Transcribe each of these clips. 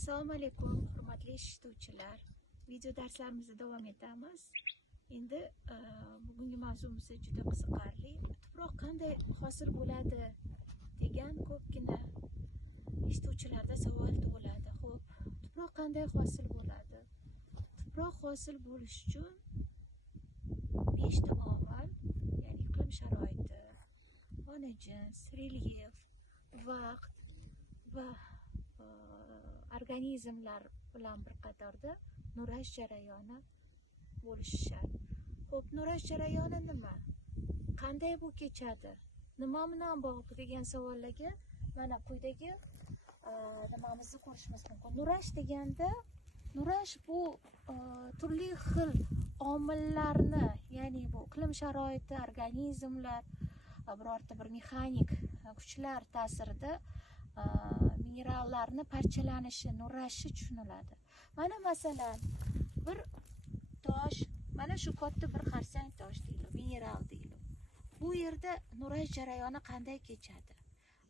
Assalomu alaykum, hurmatli eshituvchilar. Video darslarimizni davom etamiz. Endi bugungi mavzumiz juda qiziqarli. Tuproq qanday hosil bo'ladi degan ko'pgina eshituvchilarda savol tug'iladi. Xo'p, tuproq qanday hosil bo'ladi? Tuproq hosil bo'lish uchun 5 ta omil, ya'ni iqlim sharoiti, ona jins, relyef, vaqt va organizmlar bilan bir qatorda nurash jarayoni bo'lishi shart. Xo'p, nurash jarayoni nima? Qanday bu kechadi? Nima bilan bog'liq degan savollarga mana quyidagi nimamizni ko'rishimiz mumkin. Nurash deganda, nurash bu turli xil omillarni, ya'ni bu iqlim sharoiti, organizmlar, birorta bir mexanik kuchlar ta'sirida minerallarni parchalanishi, nurashi tushuniladi. Mana masalan, bir tosh, mana shu katta bir xarsang tosh deyiladi, mineral deyiladi. Bu yerda nurash jarayoni qanday kechadi?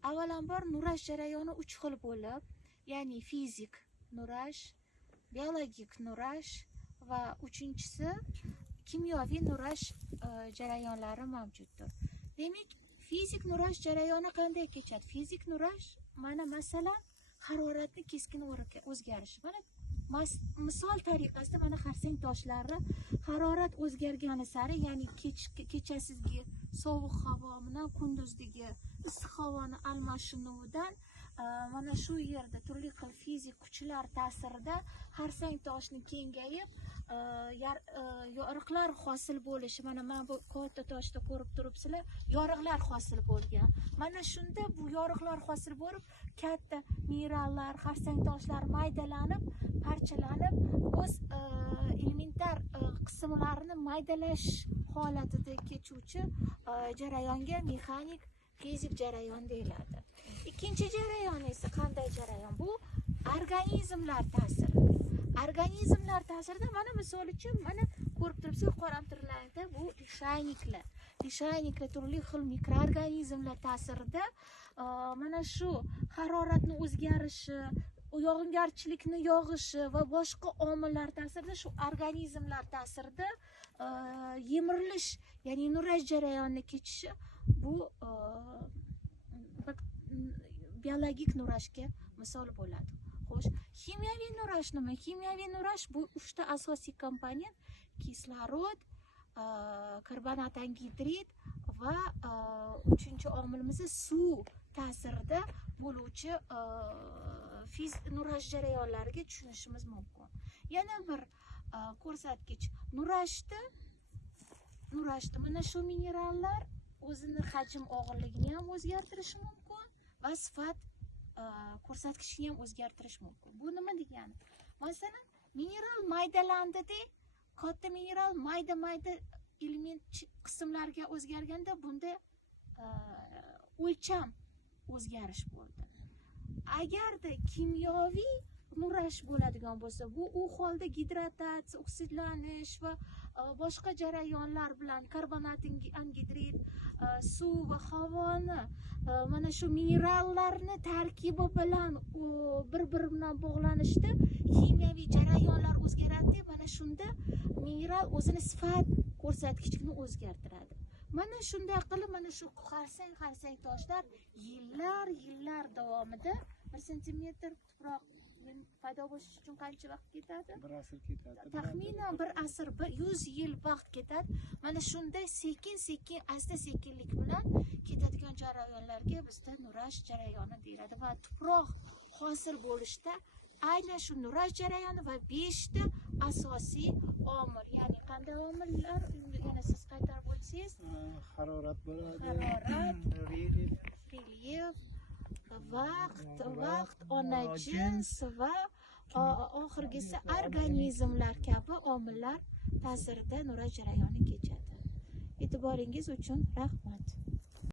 Avvalambor nurash jarayoni 3 xil bo'lib, ya'ni fizik nurash, biologik nurash va uchinchisi kimyoviy nurash jarayonlari mavjuddir. Demak, fizik nurash jarayoni qanday kechadi? Fizik nurash mana masalan haroratni keskin o'zgarishi. Mana misol tariqasida mana xarsang toshlarni harorat o'zgargani sari, ya'ni kechasizgi sovuq havo bilan kunduzdagi issiq havoni almashinuvidan mana shu yerda turli xil fizik kuchlar ta'sirida xarsang toshni kengayib yoriqlar hosil bo'lishi. Mana bu katta toshda ko'rib turibsizlar, yoriqlar hosil bo'lgan. Mana shunda bu yoriqlar hosil bo'lib, katta minerallar, xarsang toshlar maydalanib, parchalanib, o'z elementar qismlarini maydalash holatida kechuvchi jarayonga mexanik fizik jarayon deyiladi. Ikkinchi jarayon esa qanday jarayon? Bu organizmlar ta'siri. Organizmlar ta'sirida mana misol uchun mana ko'rib turibsiz, qoramtirlarda bu lishayniklar. Lishayniklar turli xil mikroorganizmlar ta'sirida mana shu haroratni o'zgarishi, yog'ingarchilikni yog'ishi va boshqa omillar ta'sirida, shu organizmlar ta'sirida yemirilish, ya'ni nurash jarayonining kechishi, bu biologik nurashga misol bo'ladi. Xo'sh, kimyoviy nurash nima? Kimyoviy nurash bu 3 ta asosiy komponent: kislorod, karbonat angidrid va uchinchi omilimiz suv ta'sirida bo'luvchi nurash jarayonlariga tushunishimiz mumkin. Yana bir ko'rsatkich, nurashda mana shu minerallar o'zini hajm og'irligini ham o'zgartirishi mumkin va sifat ko'rsatkichini ham o'zgartirish mumkin. Bu nima degani? Masalan, mineral maydalandida, katta mineral mayda element qismlarga o'zgarganda bunda o'lcham o'zgarish bo'ldi. Agarda kimyoviy nurash bo'ladigan bo'lsa, bu u holda gidratatsiya, oksidlanish va boshqa jarayonlar bilan karbonat angidrid, suv va havoni mana shu minerallarni tarkibi bilan bir-biri bilan bog'lanishda kimyoviy jarayonlar o'zgaradi. Mana shunda mineral o'zini sifat ko'rsatkichini o'zgartiradi. Mana shunday qilib, mana shu xarsang toshlar yillar davomida 1 sentimetr tuproq paydo bo'lish uchun qancha vaqt ketadi? 1 asr ketadi. Taxminan 1 asr, 100 yil vaqt ketadi. Mana shunday sekin-sekin, asta-sekinlik bilan ketadigan jarayonlarga bizda nurash jarayoni deyiladi. Va tuproq hosil bo'lishda aynan shu nurash jarayoni va 5 ta asosiy omil, ya'ni qanday omillar? Yana siz qaytarib o'tsangiz, Harorat bo'ladi, relyef, vaqt, ona jins va oxirgisi organizmlar kabi omillar ta'sirida nurash jarayoni kechadi. E'tiboringiz uchun rahmat.